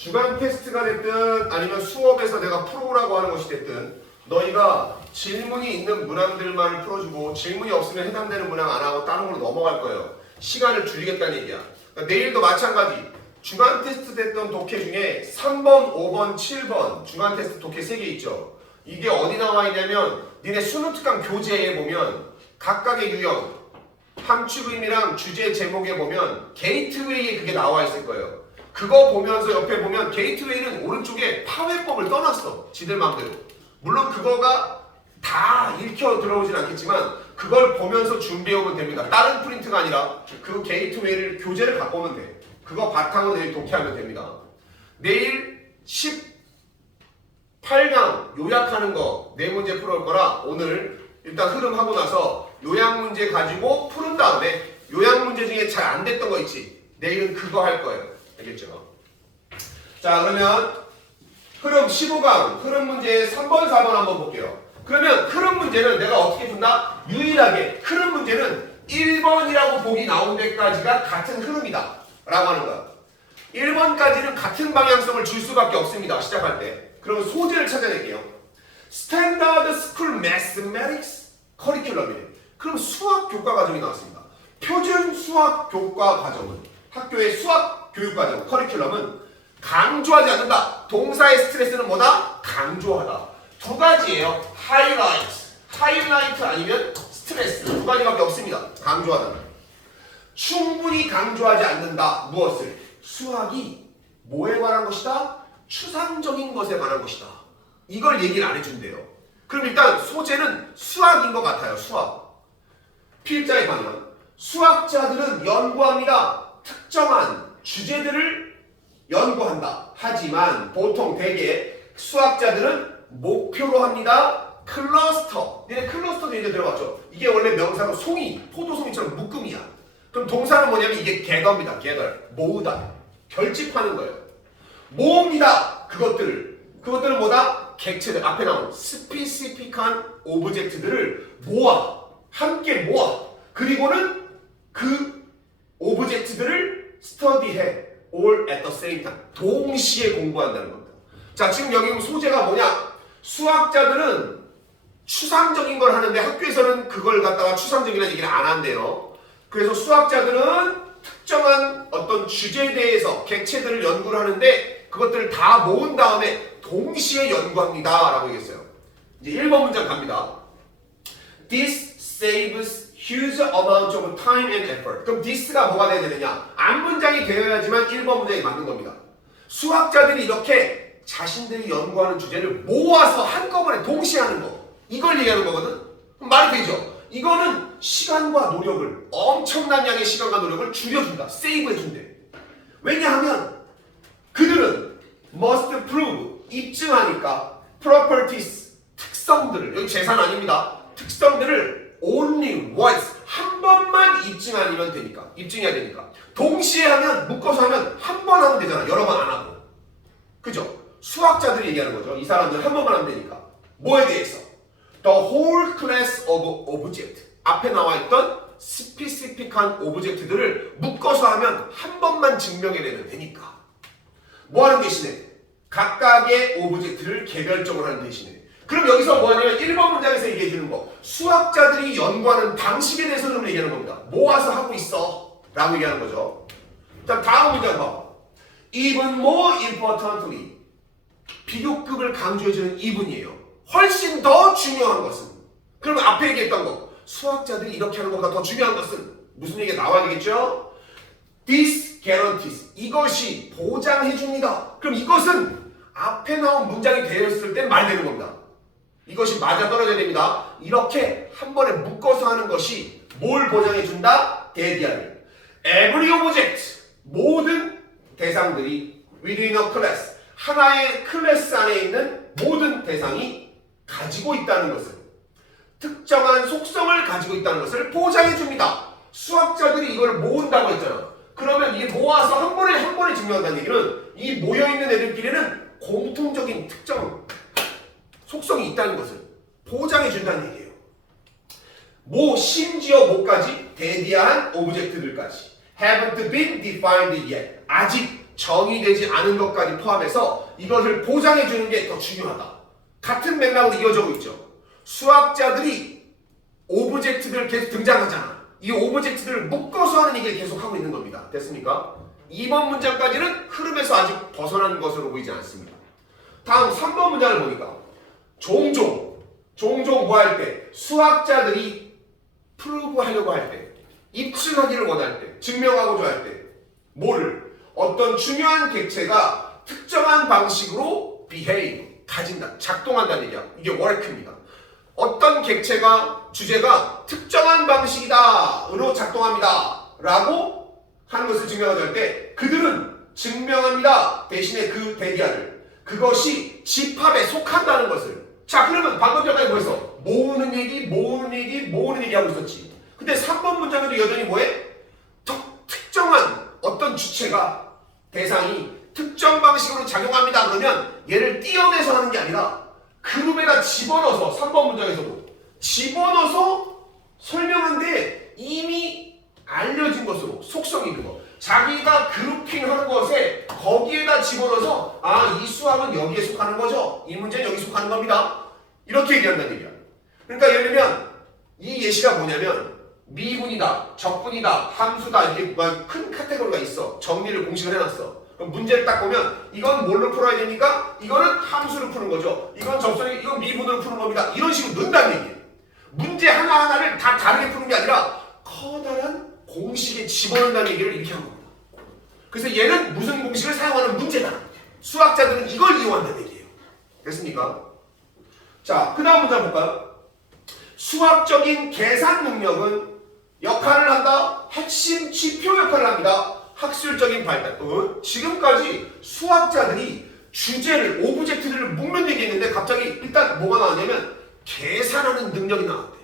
주간 테스트가 됐든 아니면 수업에서 내가 풀어오라고 하는 것이 됐든 너희가 질문이 있는 문항들만 풀어주고 질문이 없으면 해당되는 문항 안 하고 다른 걸로 넘어갈 거예요. 시간을 줄이겠다는 얘기야. 그러니까 내일도 마찬가지. 주간 테스트 됐던 독해 중에 3번, 5번, 7번 주간 테스트 독해 3개 있죠. 이게 어디 나와 있냐면 니네 수능 특강 교재에 보면 각각의 유형, 함축 의미랑 주제 제목에 보면 게이트웨이에 그게 나와 있을 거예요. 그거 보면서 옆에 보면 게이트웨이는 오른쪽에 파회법을 떠났어. 지들 마음대로. 물론 그거가 다 읽혀 들어오진 않겠지만 그걸 보면서 준비해오면 됩니다. 다른 프린트가 아니라 그 게이트웨이를 교재를 갖고 오면 돼. 그거 바탕으로 내일 독해하면 됩니다. 내일 18강 요약하는 거 4문제 풀어올 거라 오늘 일단 흐름하고 나서 요약 문제 가지고 푸른 다음에 요약 문제 중에 잘 안 됐던 거 있지. 내일은 그거 할 거예요. 알겠죠? 자, 그러면 흐름 15강 흐름 문제 3번, 4번 한번 볼게요. 그러면 흐름 문제는 내가 어떻게 푼다? 유일하게 흐름 문제는 1번이라고 보기 나온 데까지가 같은 흐름이다 라고 하는 거야. 1번까지는 같은 방향성을 줄 수밖에 없습니다. 시작할 때. 그러면 소재를 찾아낼게요. Standard School Mathematics 커리큘럼이래. 그럼 수학 교과 과정이 나왔습니다. 표준 수학 교과 과정은 학교의 수학 교육 과정 커리큘럼은 강조하지 않는다. 동사의 스트레스는 뭐다? 강조하다. 두 가지예요. 하이라이트 아니면 스트레스. 두 가지밖에 없습니다. 강조하다. 충분히 강조하지 않는다. 무엇을? 수학이 뭐에 관한 것이다? 추상적인 것에 관한 것이다. 이걸 얘기를 안 해준대요. 그럼 일단 소재는 수학인 것 같아요. 수학. 필자의 방향. 수학자들은 연구합니다. 특정한 주제들을 연구한다. 하지만 보통 대개 수학자들은 목표로 합니다. 클러스터. 얘네 클러스터도 이제 들어봤죠? 이게 원래 명사로 송이, 포도송이처럼 묶음이야. 그럼 동사는 뭐냐면 이게 gather입니다. gather. 모으다. 결집하는 거예요. 모읍니다. 그것들은 뭐다? 객체들. 앞에 나온 스피시픽한 오브젝트들을 모아. 함께 모아. 그리고는 그 오브젝트들을 스터디해. all at the same time. 동시에 공부한다는 겁니다. 자, 지금 여기 소재가 뭐냐? 수학자들은 추상적인 걸 하는데 학교에서는 그걸 갖다가 추상적이라는 얘기를 안 한대요. 그래서 수학자들은 특정한 어떤 주제에 대해서 객체들을 연구를 하는데 그것들을 다 모은 다음에 동시에 연구합니다. 라고 얘기했어요. 이제 1번 문장 갑니다. This saves huge amount of time and effort. 그럼 this가 뭐가 돼야 되느냐? 앞문장이 되어야지만 1번 문장이 맞는 겁니다. 수학자들이 이렇게 자신들이 연구하는 주제를 모아서 한꺼번에 동시에 하는 거. 이걸 얘기하는 거거든? 그럼 말이 되죠? 이거는 시간과 노력을, 엄청난 양의 시간과 노력을 줄여준다. 세이브 해준대. 왜냐하면 그들은 must prove, 입증하니까 properties, 특성들을, 여기 재산 아닙니다. 특성들을 only once, 한 번만 입증 아니면 되니까. 입증해야 되니까. 동시에 하면, 묶어서 하면 한 번 하면 되잖아. 여러 번 안 하고. 그죠? 수학자들이 얘기하는 거죠. 이 사람들 한 번만 하면 되니까. 뭐에 대해서? The whole class of object. 앞에 나와 있던 스피시픽한 오브젝트들을 묶어서 하면 한 번만 증명해내면 되니까. 뭐 하는 대신에? 각각의 오브젝트를 개별적으로 하는 대신에. 그럼 여기서 뭐 하냐면 1번 문장에서 얘기해 주는 거. 수학자들이 연구하는 방식에 대해서는 얘기하는 겁니다. 모아서 하고 있어. 라고 얘기하는 거죠. 자, 다음 문장 봐. Even more importantly. 비교급을 강조해주는 이분이에요. 훨씬 더 중요한 것은. 그러면 앞에 얘기했던 거. 수학자들이 이렇게 하는 것보다 더 중요한 것은 무슨 얘기가 나와야 되겠죠? This guarantees. 이것이 보장해줍니다. 그럼 이것은 앞에 나온 문장이 되었을 때 말되는 겁니다. 이것이 맞아떨어져야 됩니다. 이렇게 한 번에 묶어서 하는 것이 뭘 보장해준다? 대디아를. Every object. 모든 대상들이 within a class. 하나의 클래스 안에 있는 모든 대상이 가지고 있다는 것을, 특정한 속성을 가지고 있다는 것을 보장해줍니다. 수학자들이 이걸 모은다고 했잖아. 그러면 이게 모아서 한 번에 증명한다는 얘기는 이 모여있는 애들끼리는 공통적인 특정 속성이 있다는 것을 보장해준다는 얘기예요. 심지어 뭐까지? 대디아한 오브젝트들까지 haven't been defined yet. 아직 정의되지 않은 것까지 포함해서 이것을 보장해 주는 게 더 중요하다. 같은 맥락으로 이어지고 있죠. 수학자들이 오브젝트들 계속 등장하잖아. 이 오브젝트들을 묶어서 하는 얘기를 계속 하고 있는 겁니다. 됐습니까? 2번 문장까지는 흐름에서 아직 벗어난 것으로 보이지 않습니다. 다음 3번 문장을 보니까 종종 뭐 할 때 수학자들이 프루브 하려고 할 때 입증하기를 원할 때 증명하고자 할 때 뭐를 어떤 중요한 객체가 특정한 방식으로 behave 가진다 작동한다는 얘기야. 이게 work입니다. 어떤 객체가 주제가 특정한 방식이다로 작동합니다 라고 하는 것을 증명하자 할 때 그들은 증명합니다 대신에 그 대디아를 그것이 집합에 속한다는 것을. 자 그러면 방금 전까지 뭐했어? 모으는 얘기 하고 있었지. 근데 3번 문장에도 여전히 뭐해? 특정한 어떤 주체가 대상이 특정 방식으로 작용합니다 그러면 얘를 띄어내서 하는 게 아니라 그룹에다 집어넣어서 3번 문장에서도 집어넣어서 설명한데 이미 알려진 것으로 속성이 있는 거. 자기가 그룹핑하는 것에 거기에다 집어넣어서 이 수학은 여기에 속하는 거죠. 이 문제는 여기 속하는 겁니다. 이렇게 얘기한다는 얘기야. 그러니까 예를 들면 이 예시가 뭐냐면 미분이다, 적분이다, 함수다 이렇게 큰 카테고리가 있어. 정리를 공식을 해놨어. 그럼 문제를 딱 보면 이건 뭘로 풀어야 됩니까? 이거는 함수로 푸는 거죠. 이건 접선이 이건 미분으로 푸는 겁니다. 이런 식으로 넣는다는 얘기예요. 문제 하나하나를 다 다르게 푸는 게 아니라 커다란 공식에 집어넣는다는 얘기를 이렇게 한 겁니다. 그래서 얘는 무슨 공식을 사용하는 문제다. 수학자들은 이걸 이용한다는 얘기예요. 됐습니까? 자, 그 다음 문제 볼까요? 수학적인 계산 능력은 역할을 한다. 핵심 지표 역할을 합니다. 학술적인 발달. 지금까지 수학자들이 주제를, 오브젝트들을 묶는 얘기했는데 갑자기 일단 뭐가 나왔냐면 계산하는 능력이 나왔대.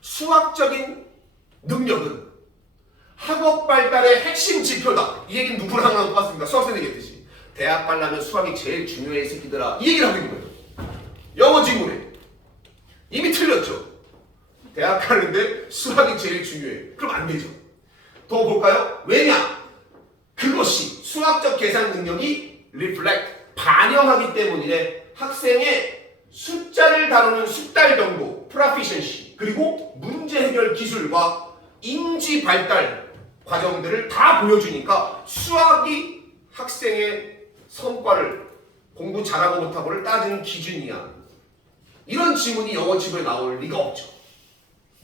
수학적인 능력은 학업 발달의 핵심 지표다. 이 얘기는 누구랑 하나 똑같습니다. 수학생이 얘기했듯이. 대학 가려면 수학이 제일 중요해 이 새끼들아. 이 얘기를 하고 있는 거예요. 영어 지문에. 이미 틀렸죠. 대학 가는데 수학이 제일 중요해. 그럼 안 되죠. 더 볼까요? 왜냐? 그것이 수학적 계산 능력이 reflect, 반영하기 때문이래. 학생의 숫자를 다루는 숙달 정도, proficiency, 그리고 문제 해결 기술과 인지 발달 과정들을 다 보여주니까 수학이 학생의 성과를 공부 잘하고 못하고를 따지는 기준이야. 이런 지문이 영어 지문에 나올 리가 없죠.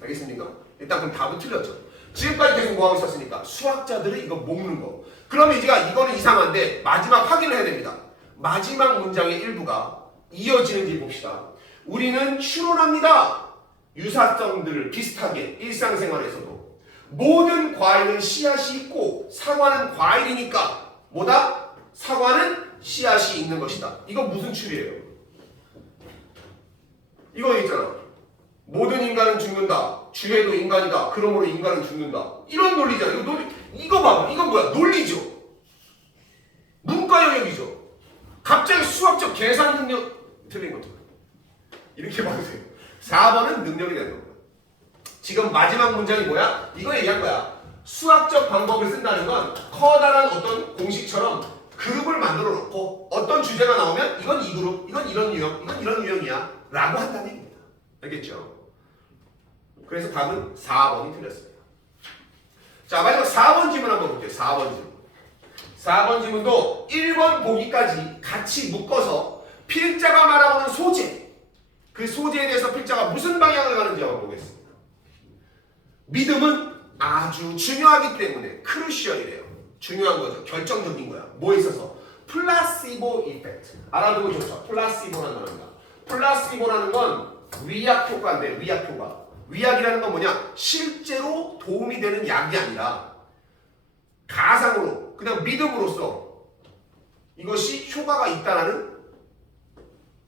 알겠습니까? 일단 그럼 답은 틀렸죠. 지금까지 계속 뭐하고 있었으니까 수학자들은 이거 먹는 거. 그러면 이거는 이상한데 마지막 확인을 해야 됩니다. 마지막 문장의 일부가 이어지는지 봅시다. 우리는 추론합니다. 유사성들을 비슷하게 일상생활에서도 모든 과일은 씨앗이 있고 사과는 과일이니까 뭐다? 사과는 씨앗이 있는 것이다. 이거 무슨 추리예요? 이거 있잖아. 모든 인간은 죽는다. 주해도 인간이다. 그러므로 인간은 죽는다. 이런 논리잖아. 이거 논리. 이거 봐봐. 이건 뭐야? 논리죠. 문과 영역이죠. 갑자기 수학적 계산 능력 틀린 것도 이렇게 봐주세요. 4번은 능력이 되는 겁니다. 지금 마지막 문장이 뭐야? 이거 얘기한 거야. 수학적 방법을 쓴다는 건 커다란 어떤 공식처럼 그룹을 만들어 놓고 어떤 주제가 나오면 이건 이 그룹, 이건 이런 유형, 이건 이런 유형이야 라고 한다는 얘기입니다. 알겠죠? 그래서 답은 4번이 틀렸습니다. 자, 마지막 4번 질문 한번 볼게요. 4번 질문. 4번 질문도 1번 보기까지 같이 묶어서 필자가 말하는 소재, 그 소재에 대해서 필자가 무슨 방향을 가는지 한번 보겠습니다. 믿음은 아주 중요하기 때문에 크루시얼이래요. 중요한 거죠. 결정적인 거야. 뭐에 있어서? 플라시보 이펙트. 알아두고 좋죠. 플라시보라는 겁니다. 플라시보라는 건 위약 효과인데, 위약 효과. 위약이라는 건 뭐냐? 실제로 도움이 되는 약이 아니라 가상으로, 그냥 믿음으로써 이것이 효과가 있다는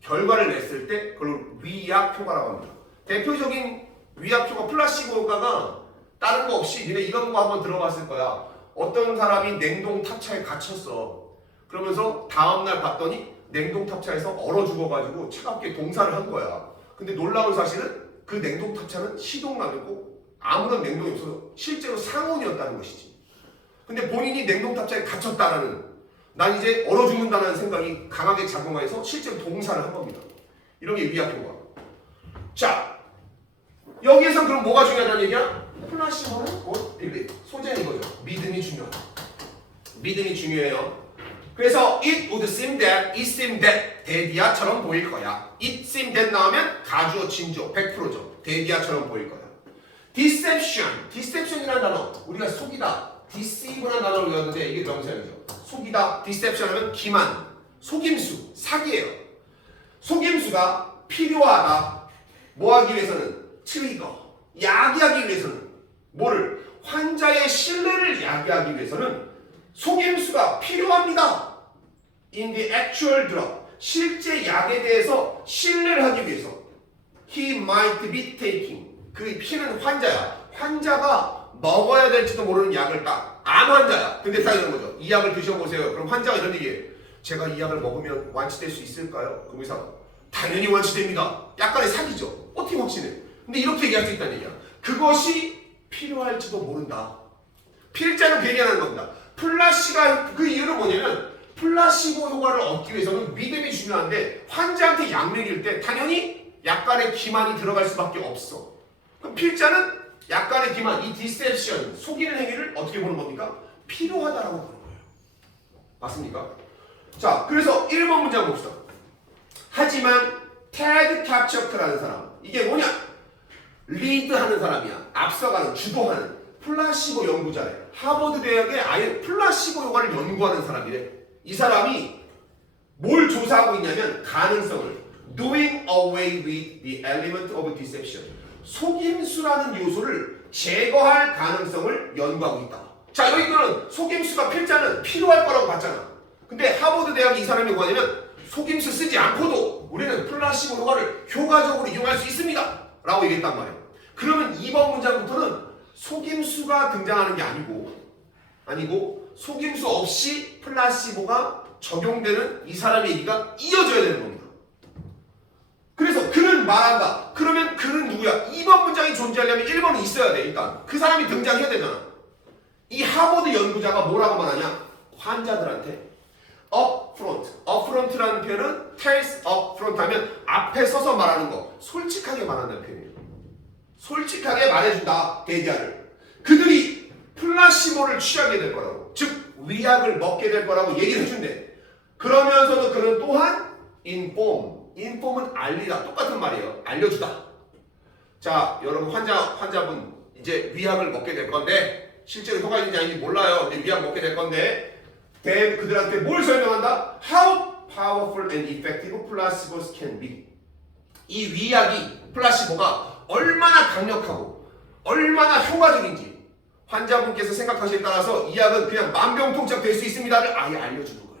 결과를 냈을 때 그걸 위약 효과라고 합니다. 대표적인 위약 효과, 플라시보 효과가 다른 거 없이 니네 이런 거 한번 들어봤을 거야. 어떤 사람이 냉동 탑차에 갇혔어. 그러면서 다음날 봤더니 냉동 탑차에서 얼어 죽어가지고 차갑게 동사를 한 거야. 근데 놀라운 사실은 그 냉동 탑차는 시동도 안 했고 아무런 냉동이 없어서 실제로 상온이었다는 것이지. 근데 본인이 냉동 탑차에 갇혔다라는 난 이제 얼어 죽는다는 생각이 강하게 작용해서 실제로 동사를 한 겁니다. 이런 게 위약 효과. 자, 여기에선 그럼 뭐가 중요하다는 얘기야? 플라시보는 곧 소재인 거죠. 믿음이 중요하다. 믿음이 중요해요. 그래서 it would seem that, it seemed that 데디아처럼 보일 거야. it seemed that 나오면 가주어 진주어 100%죠. 데디아처럼 보일 거야. deception이라는 단어 우리가 속이다, deceive라는 단어를 외웠는데 이게 명사이죠. 속이다, deception 하면 기만, 속임수, 사기예요. 속임수가 필요하다. 뭐 하기 위해서는? 트리거, 야기하기 위해서는 뭐를? 환자의 신뢰를 야기하기 위해서는 속임수가 필요합니다. In the actual drug, 실제 약에 대해서 신뢰를 하기 위해서 he might be taking, 그 피는 환자야. 환자가 먹어야 될지도 모르는 약을 딱, 암 환자야. 근데 딱 이런 거죠. 이 약을 드셔보세요. 그럼 환자가 이런 얘기해요. 제가 이 약을 먹으면 완치될 수 있을까요? 그럼 의사가 당연히 완치됩니다. 약간의 사기죠. 어떻게 확신해? 근데 이렇게 얘기할 수 있다는 얘기야. 그것이 필요할지도 모른다. 필자는 그 얘기하는 겁니다. 플라시가 그 이유는 뭐냐면 플라시보 효과를 얻기 위해서는 믿음이 중요한데 환자한테 약 먹일 때 당연히 약간의 기만이 들어갈 수밖에 없어. 그럼 필자는 약간의 기만, 이 디셉션, 속이는 행위를 어떻게 보는 겁니까? 필요하다라고 보는 거예요. 맞습니까? 자, 그래서 1번 문장 봅시다. 하지만 테드 캡처크라는 사람, 이게 뭐냐? 리드하는 사람이야. 앞서가는, 주도하는 플라시보 연구자래. 하버드 대학에 아예 플라시보 효과를 연구하는 사람이래. 이 사람이 뭘 조사하고 있냐면 가능성을 doing away with the element of deception, 속임수라는 요소를 제거할 가능성을 연구하고 있다. 자, 여기는 속임수가 필자는 필요할 거라고 봤잖아. 근데 하버드 대학이 이 사람이 뭐냐면 속임수 쓰지 않고도 우리는 플라시보 효과를 효과적으로 이용할 수 있습니다 라고 얘기했단 말이에요. 그러면 2번 문장부터는 속임수가 등장하는 게 아니고 속임수 없이 플라시보가 적용되는 이 사람의 얘기가 이어져야 되는 겁니다. 그래서 그는 말한다. 그러면 그는 누구야? 2번 문장이 존재하려면 1번은 있어야 돼. 일단 그 사람이 등장해야 되잖아. 이 하버드 연구자가 뭐라고 말하냐? 환자들한테 upfront라는 표현은 tells upfront 하면 앞에 서서 말하는 거, 솔직하게 말한다는 표현이에요. 솔직하게 말해준다. 데디아를. 그들이 플라시보를 취하게 될 거라고, 즉 위약을 먹게 될 거라고 얘기를 해준대. 그러면서도 그는 또한 inform은 알리다. 똑같은 말이에요. 알려주다. 자, 여러분 환자분 이제 위약을 먹게 될 건데 실제로 효과 있는지 아닌지 몰라요. 근데 위약 먹게 될 건데 그들한테 뭘 설명한다? How powerful and effective placebos can be. 이 위약이, 플라시보가 얼마나 강력하고 얼마나 효과적인지 환자분께서 생각하시에 따라서 이 약은 그냥 만병통치약 될 수 있습니다를 아예 알려주는 거예요.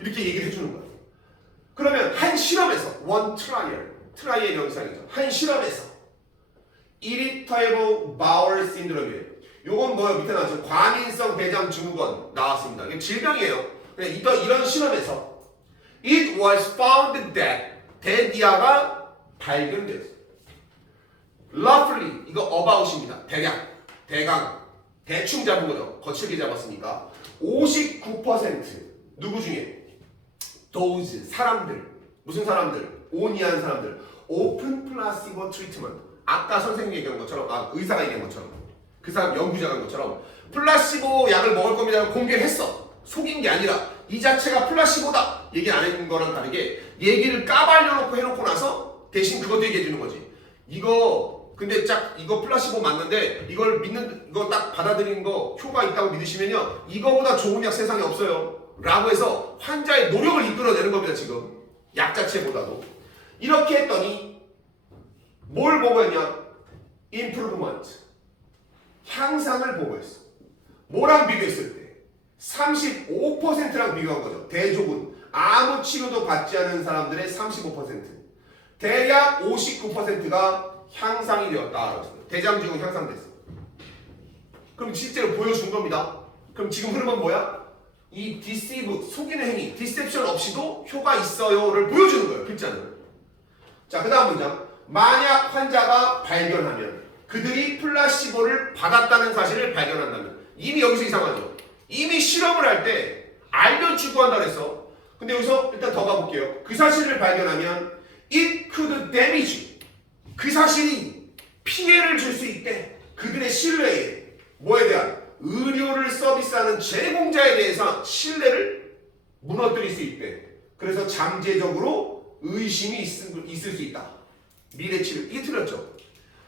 이렇게 얘기를 해주는 거예요. 그러면 한 실험에서 트라이의 명상이죠. 한 실험에서 irritable bowel syndrome이에요. 요건 뭐예요? 밑에 나왔죠. 과민성 대장 증후군 나왔습니다. 이게 질병이에요. 이런 실험에서 it was found that 데디아가 발견됐어요. roughly, 이거 about입니다. 대충 잡은 거죠. 거칠게 잡았으니까 59% 누구 중에? those 사람들, 무슨 사람들? 온이한 사람들. open placebo treatment, 아까 선생님이 얘기한 것처럼, 의사가 얘기한 것처럼, 그 사람 연구자가 한 것처럼 플라시보 약을 먹을 겁니다 공개를 했어. 속인 게 아니라 이 자체가 플라시보다 얘기 안 해준 거랑 다르게 얘기를 까발려놓고 해놓고 나서 대신 그것도 얘기해 주는 거지. 근데 이거 플라시보 맞는데 이거 딱 받아들이는 거 효과 있다고 믿으시면요, 이거보다 좋은 약 세상에 없어요 라고 해서 환자의 노력을 이끌어내는 겁니다. 지금 약 자체보다도. 이렇게 했더니 뭘 보고했냐? improvement, 향상을 보고했어. 뭐랑 비교했을 때? 35%랑 비교한 거죠. 대조군, 아무 치료도 받지 않은 사람들의 35%, 대략 59%가 향상이 되었다. 대장증은 향상됐어. 그럼 실제로 보여준 겁니다. 그럼 지금 흐름은 뭐야? 이 deceive, 속이는 행위, deception 없이도 효과 있어요를 보여주는 거예요. 필자는. 자, 그 다음 문장. 만약 환자가 발견하면, 그들이 플라시보를 받았다는 사실을 발견한다면, 이미 여기서 이상하죠. 이미 실험을 할 때 알려주고 한다 그랬어. 근데 여기서 일단 더 가볼게요. 그 사실을 발견하면 it could damage. 그 사실이 피해를 줄 수 있대. 그들의 신뢰에. 뭐에 대한? 의료를 서비스하는 제공자에 대해서 신뢰를 무너뜨릴 수 있대. 그래서 잠재적으로 의심이 있을 수 있다. 미래치료. 이게 틀렸죠.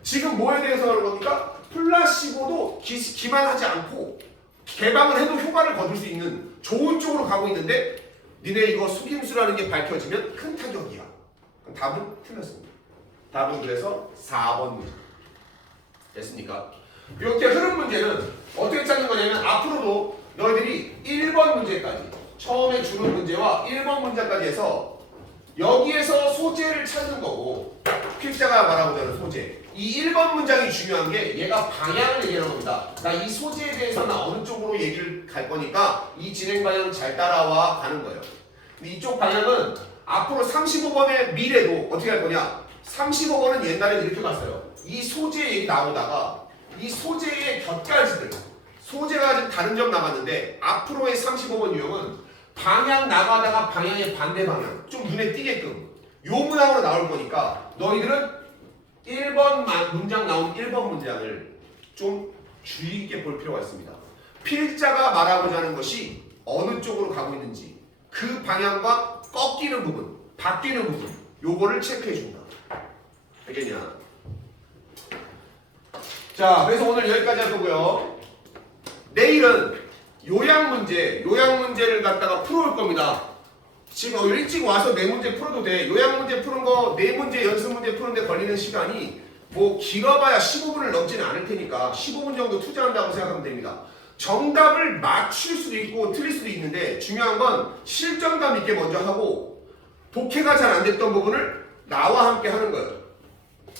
지금 뭐에 대해서 하는 겁니까? 플라시보도 기만하지 않고 개방을 해도 효과를 거둘 수 있는 좋은 쪽으로 가고 있는데 니네 이거 속임수라는 게 밝혀지면 큰 타격이야. 그럼 답은 틀렸습니다. 답은 그래서 4번 문제. 됐습니까? 이렇게 흐름 문제는 어떻게 찾는 거냐면 앞으로도 너희들이 1번 문제까지 처음에 주는 문제와 1번 문제까지 해서 여기에서 소재를 찾는 거고 필자가 말하고자 하는 소재. 이 1번 문장이 중요한 게 얘가 방향을 얘기하는 겁니다. 나 이 소재에 대해서는 어느 쪽으로 얘기를 갈 거니까 이 진행 방향 잘 따라와 가는 거예요. 근데 이쪽 방향은 앞으로 35번의 미래도 어떻게 할 거냐? 35번은 옛날에 이렇게 갔어요. 이 소재 얘기 나오다가 이 소재의 곁가지들 소재가 아직 다른 점 남았는데 앞으로의 35번 유형은 방향 나가다가 방향의 반대 방향 좀 눈에 띄게끔 요 문항으로 나올 거니까 너희들은 1번 문장 나온 1번 문장을 좀 주의 깊게 볼 필요가 있습니다. 필자가 말하고자 하는 것이 어느 쪽으로 가고 있는지 그 방향과 꺾이는 부분, 바뀌는 부분 요거를 체크해 준다. 알겠냐? 자, 그래서 오늘 여기까지 할 거고요. 내일은 요약 문제를 갖다가 풀어올 겁니다. 지금 일찍 와서 네 문제 풀어도 돼. 요약 문제 푸는 거, 네 문제 연습 문제 푸는데 걸리는 시간이 뭐 길어봐야 15분을 넘지는 않을 테니까 15분 정도 투자한다고 생각하면 됩니다. 정답을 맞출 수도 있고 틀릴 수도 있는데 중요한 건 실정감 있게 먼저 하고 독해가 잘 안 됐던 부분을 나와 함께 하는 거예요.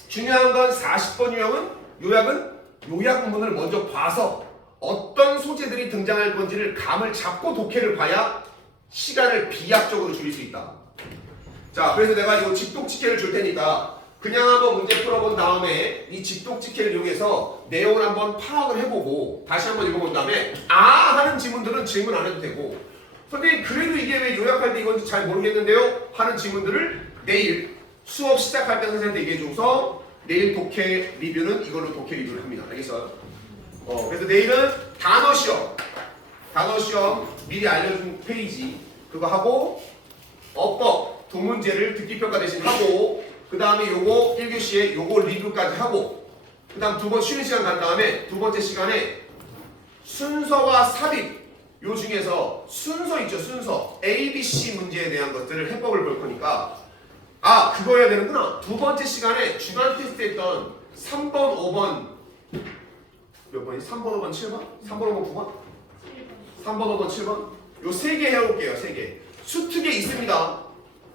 중요한 건 40번 유형은 요약은 요약문을 먼저 봐서 어떤 소재들이 등장할 건지를 감을 잡고 독해를 봐야 시간을 비약적으로 줄일 수 있다. 자, 그래서 내가 이거 직독직해를 줄 테니까 그냥 한번 문제 풀어본 다음에 이 직독직해를 이용해서 내용을 한번 파악을 해보고 다시 한번 읽어본 다음에 아 하는 지문들은 질문 안 해도 되고 선생님 그래도 이게 왜 요약할 때 이건지 잘 모르겠는데요 하는 지문들을 내일 수업 시작할 때 선생님한테 얘기해줘서 내일 독해 리뷰는 이걸로 독해 리뷰를 합니다. 알겠어요? 그래서 내일은 단어 시험 미리 알려준 페이지 그거 하고 어법 두 문제를 듣기평가 대신 하고 그 다음에 요거 1교시에 요거 리뷰까지 하고 그 다음 두 번 쉬는 시간 간 다음에 두 번째 시간에 순서와 삽입 요 중에서 순서 있죠 순서 ABC 문제에 대한 것들을 해법을 볼 거니까 아 그거 해야 되는구나. 두 번째 시간에 주간 테스트 했던 3번 5번 몇 번이? 3번 5번 7번? 3번 5번 9번? 3번 5번 7번? 요 세 개 해올게요. 세 개 수특에 있습니다.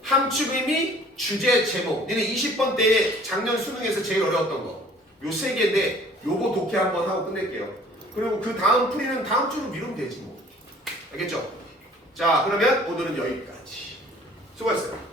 함축 의미 주제 제목 니네 20번 때에 작년 수능에서 제일 어려웠던 거 요 세 개인데 요거 독해 한번 하고 끝낼게요. 그리고 그 다음 풀이는 다음 주로 미루면 되지 뭐. 알겠죠? 자 그러면 오늘은 여기까지 수고했어요.